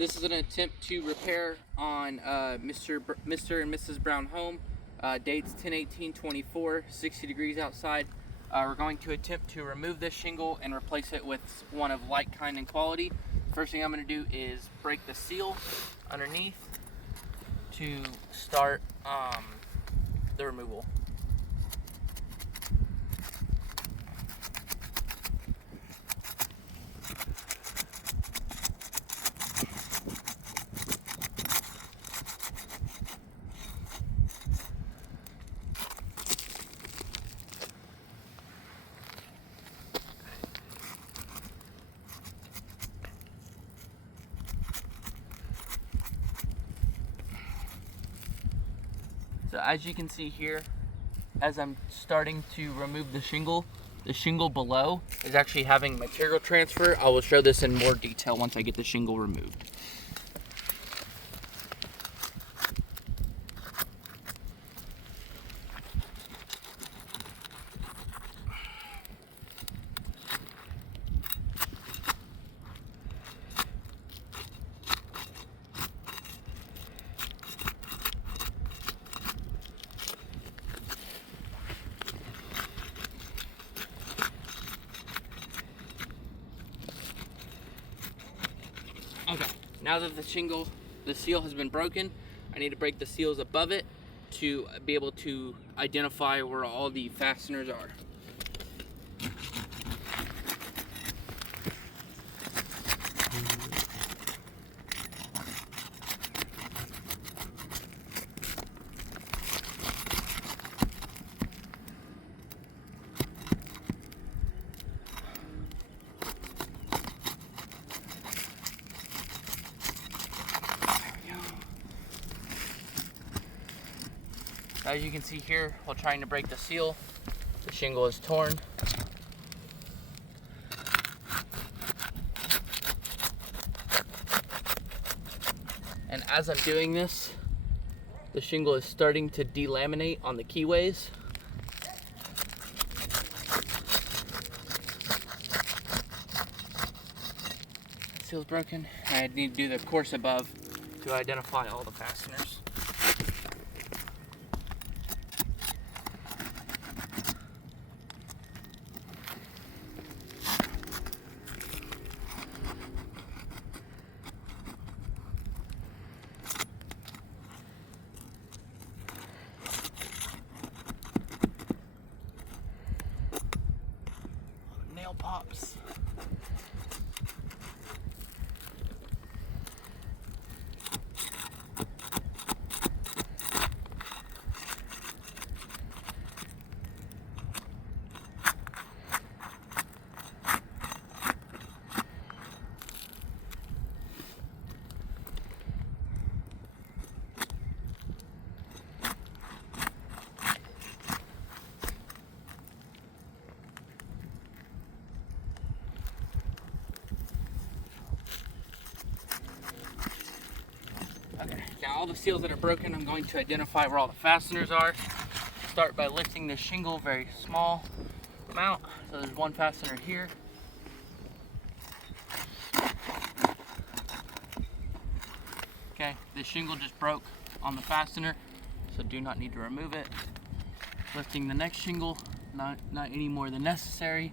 This is an attempt to repair on Mr. and Mrs. Brown home. Dates 10/18/24, 60 degrees outside. We're going to attempt to remove this shingle and replace it with one of like kind and quality. First thing I'm going to do is break the seal underneath to start the removal. So as you can see here, as I'm starting to remove the shingle below is actually having material transfer. I will show this in more detail once I get the shingle removed. Okay, now that the seal has been broken, I need to break the seals above it to be able to identify where all the fasteners are. As you can see here, while trying to break the seal, the shingle is torn. And as I'm doing this, the shingle is starting to delaminate on the keyways. Seal's broken. I need to do the course above to identify all the fasteners. Nail pops. Okay, now all the seals that are broken, I'm going to identify where all the fasteners are. Start by lifting the shingle very small amount. So there's one fastener here. Okay, the shingle just broke on the fastener, so do not need to remove it. Lifting the next shingle, not any more than necessary.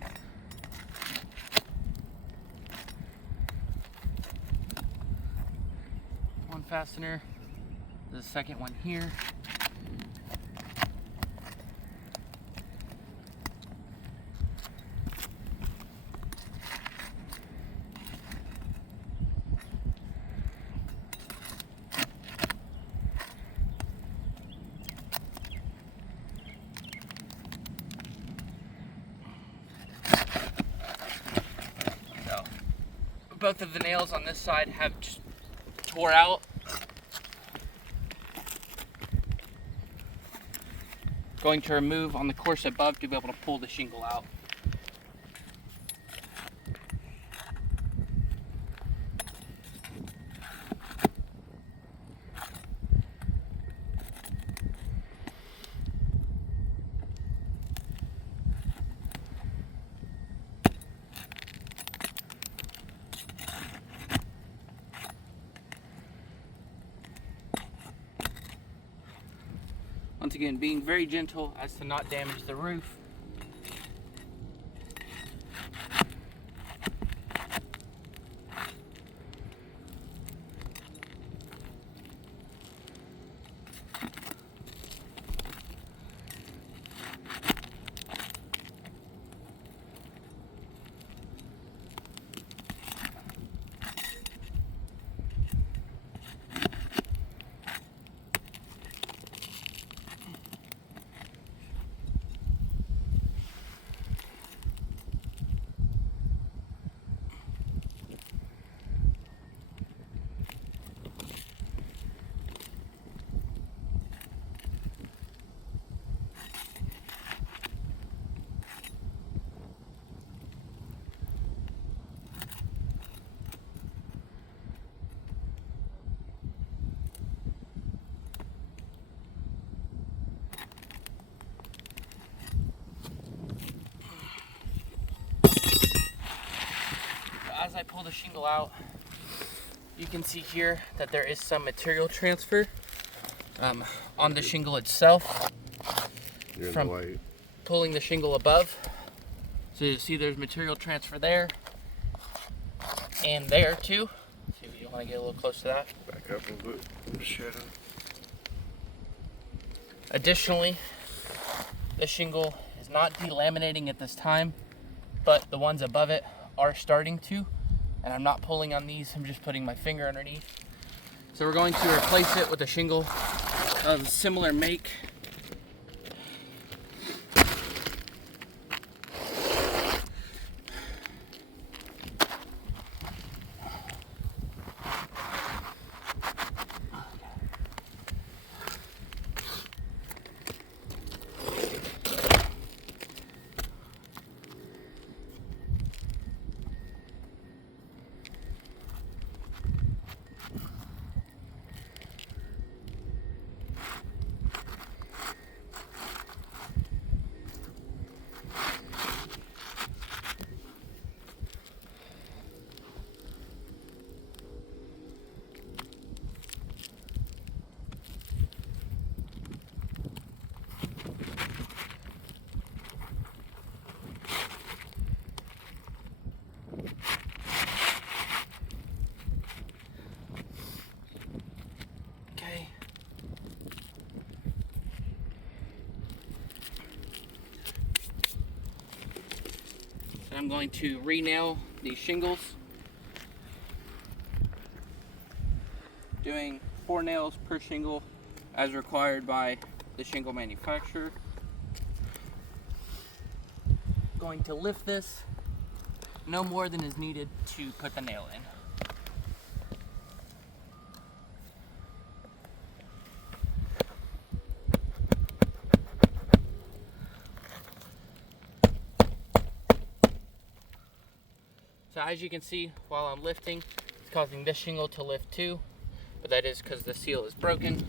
One fastener, the second one here. So, both of the nails on this side have just tore out. Going to remove on the course above to be able to pull the shingle out. Once again, being very gentle as to not damage the roof. As I pull the shingle out, you can see here that there is some material transfer on the shingle itself from pulling the shingle above. So you see there's material transfer there and there too. See if you want to get a little close to that. Back up a little bit. Shadow. Additionally, the shingle is not delaminating at this time, but the ones above it are starting to. And I'm not pulling on these, I'm just putting my finger underneath. So we're going to replace it with a shingle of similar make. I'm going to re-nail these shingles, doing 4 nails per shingle as required by the shingle manufacturer. Going to lift this no more than is needed to put the nail in. So as you can see, while I'm lifting, it's causing this shingle to lift too, but that is because the seal is broken.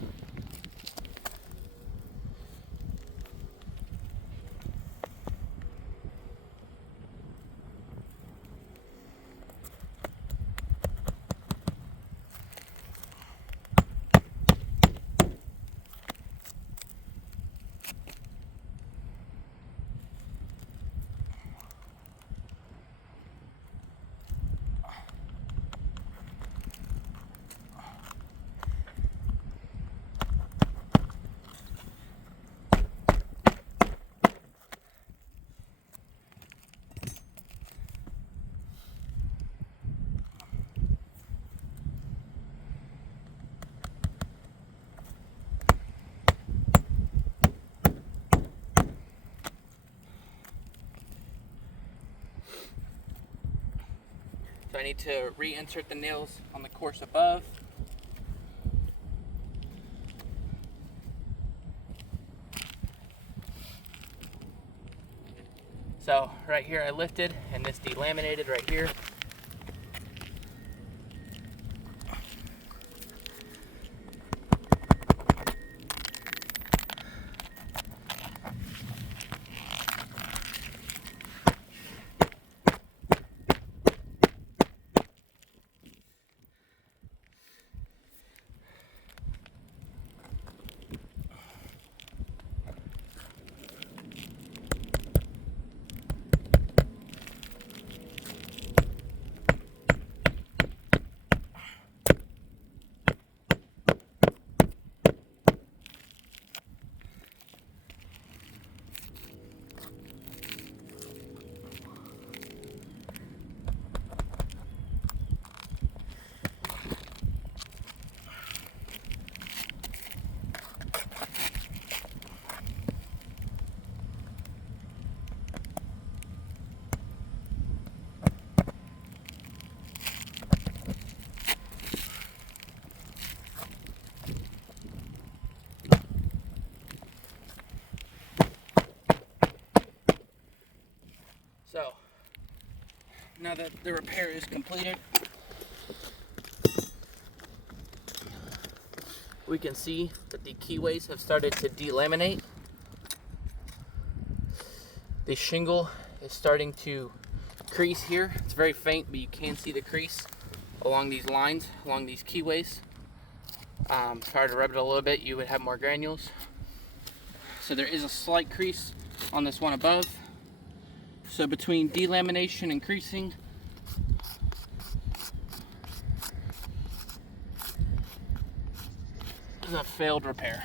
So I need to reinsert the nails on the course above. So right here I lifted and this delaminated right here. now that the repair is completed, we can see that the keyways have started to delaminate. The shingle is starting to crease here. It's very faint, but you can see the crease along these lines, along these keyways. If I were to rub it a little bit, you would have more granules. So there is a slight crease on this one above. So between delamination and creasing, this is a failed repair.